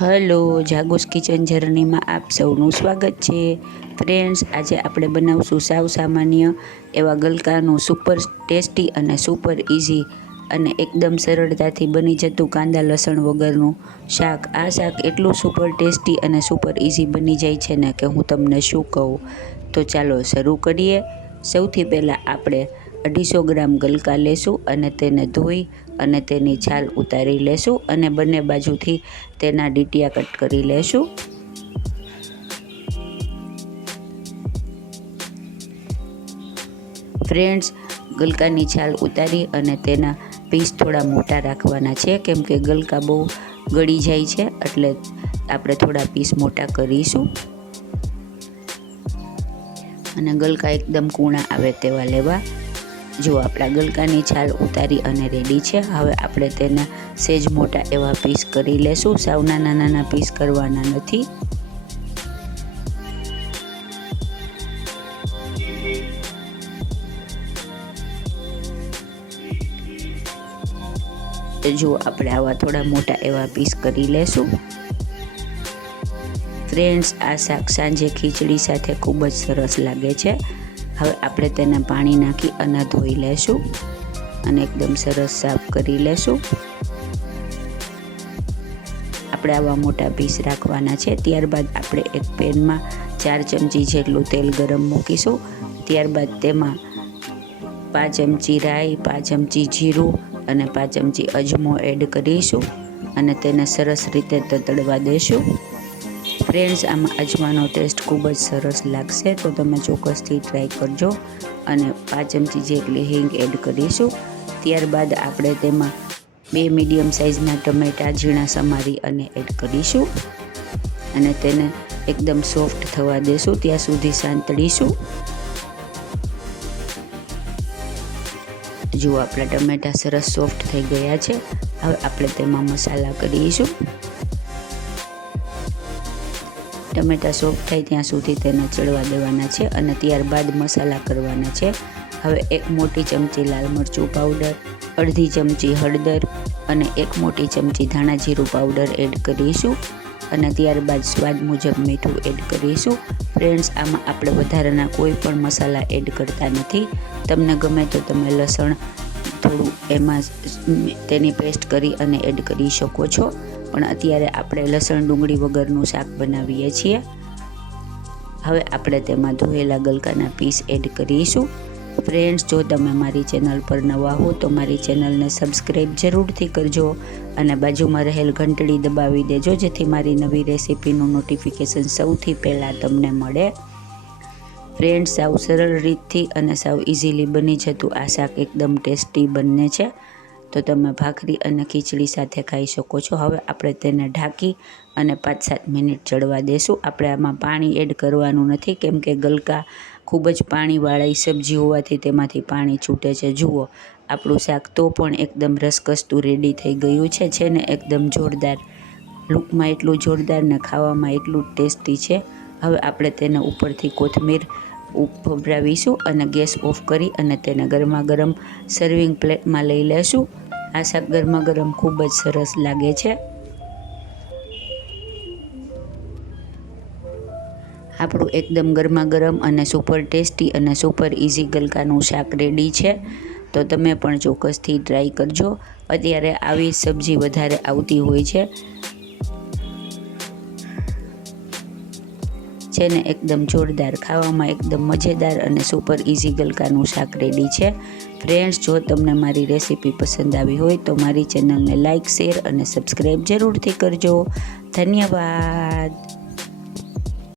Hello જાગોસ kitchen જર્નીમાં આપ સૌનું સ્વાગત છે. ફ્રેન્ડ્સ, આજે આપણે બનાવશું સાવ સામાન્ય એવા ગલકાનું સુપર ટેસ્ટી અને સુપર ઇઝી અને એકદમ સરળતાથી બની જતું કાંદા લસણ વગરનું શાક. આ શાક એટલું સુપર ટેસ્ટી અને સુપર ઇઝી બની જાય છે ને કે હું તમને શું કહું? તો ચાલો શરૂ કરીએ. સૌથી પહેલાં આપણે અઢીસો ગ્રામ ગલકા લેશું અને તેને ધોઈ અને તેની છાલ ઉતારી લેશું અને બંને બાજુથી તેના ડીટિયા કટ કરી લેશું. ફ્રેન્ડ્સ, ગલકાની છાલ ઉતારી અને તેના પીસ થોડા મોટા રાખવાના છે, કેમ કે ગલકા બહુ ગળી જાય છે, એટલે આપણે થોડા પીસ મોટા કરીશું. અને ગલકા એકદમ કૂણા આવે તેવા લેવા. જો આપણા ગલકાની છાલ ઉતારી અને રેડી છે, હવે આપણે તેના સેજ મોટા એવા પીસ કરી લેશું. સાવ નાના નાના પીસ કરવાના નથી. જો આપણે આવા થોડા મોટા એવા પીસ કરી લેશું. ફ્રેન્ડ્સ આ શાક સાંજે ખીચડી સાથે ખૂબ જ સરસ લાગે છે. હવે આપણે તેને પાણી નાખી અને ધોઈ લેશું અને એકદમ સરસ સાફ કરી લેશું. આપણે આવા મોટા પીસ રાખવાના છે. ત્યારબાદ આપણે એક પેનમાં ચાર ચમચી જેટલું તેલ ગરમ મૂકીશું. ત્યારબાદ તેમાં પાંચ ચમચી રાઈ, પાંચ ચમચી જીરું અને પાંચ ચમચી અજમો એડ કરીશું અને તેને સરસ રીતે તતડવા દેશું. ફ્રેન્ડ્સ આમાં અજમાનો ટેસ્ટ ખૂબ જ સરસ લાગશે, તો તમે ચોક્કસથી ટ્રાય કરજો અને પાંચ ચમચી જેટલી હિંગ એડ કરીશું, ત્યારબાદ આપણે તેમાં બે મીડિયમ સાઇઝના ટમેટા, ઝીણા, સમારી અને એડ કરીશું અને તેને એકદમ સોફ્ટ થવા દેશું, ત્યાં સુધી સાંતળીશું. જુઓ આપણા ટમેટાં સરસ સોફ્ટ થઈ ગયા છે, હવે આપણે તેમાં મસાલા કરીશું. ટમેટાં સોફ્ટ થાય ત્યાં સુધી તેને ચડવા દેવાના છે અને ત્યારબાદ મસાલા કરવાના છે. હવે એક મોટી ચમચી લાલ મરચું પાવડર અડધી ચમચી હળદર અને એક મોટી ચમચી ધાણા જીરું પાવડર એડ કરીશું અને ત્યારબાદ સ્વાદ મુજબ મીઠું એડ કરીશું. ફ્રેન્ડ્સ આમાં આપણે વધારાના કોઈ પણ મસાલા એડ કરતા નથી. તમને ગમે તો તમે લસણ થોડું એમાં તેની પેસ્ટ કરી અને એડ કરી શકો છો. પણ અત્યારે આપણે લસણ ડુંગળી વગરનું શાક બનાવીએ છીએ. હવે આપણે તેમાં ધોયેલા ગલકાના પીસ એડ કરીશું. ફ્રેન્ડ્સ જો તમે મારી ચેનલ પર નવા હો, તો મારી ચેનલને સબસ્ક્રાઈબ જરૂરથી કરજો અને બાજુમાં રહેલ ઘંટડી દબાવી દેજો, જેથી મારી નવી રેસીપીનું નોટિફિકેશન સૌથી પહેલાં તમને મળે. ફ્રેન્ડ્સ સાવ સરળ રીતથી અને સાવ ઇઝીલી બની જતું આ શાક એકદમ ટેસ્ટી બને છે. તો તમે ભાખરી અને ખીચડી સાથે ખાઈ શકો છો. હવે આપણે તેને ઢાંકી અને પાંચ સાત મિનિટ ચડવા દેશું. આપણે આમાં પાણી એડ કરવાનું નથી, કેમ કે ગલકા ખૂબ જ પાણીવાળી સબ્જી હોવાથી તેમાંથી પાણી છૂટે છે. જુઓ, આપણું શાક તો પણ એકદમ રસકસતું રેડી થઈ ગયું છે છે ને એકદમ જોરદાર. લૂકમાં એટલું જોરદાર ને ખાવામાં એટલું ટેસ્ટી છે. હવે આપણે તેને ઉપરથી કોથમીર ભભરાવીશું અને ગેસ ઓફ કરી અને તેને ગરમા ગરમ સર્વિંગ પ્લેટમાં લઈ લેશું. આ શાક ગરમા ગરમ ખૂબ જ સરસ લાગે છે. આપણું એકદમ ગરમા ગરમ અને સુપર ટેસ્ટી અને સુપર ઇઝી ગલકાનું શાક રેડી છે. તો તમે પણ ચોક્કસથી ટ્રાય કરજો. અત્યારે આવી સબ્જી વધારે આવતી હોય છે. છે ને એકદમ જોરદાર, ખાવામાં એકદમ મજેદાર અને સુપર ઇઝી ગલકાનું શાક રેડી છે. ફ્રેન્ડ્સ જો તમને મારી રેસીપી પસંદ આવી હોય તો મારી ચેનલને લાઇક શેર અને સબસ્ક્રાઈબ જરૂરથી કરજો. ધન્યવાદ.